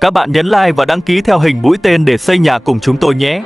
Các bạn nhấn like và đăng ký theo hình mũi tên để xây nhà cùng chúng tôi nhé.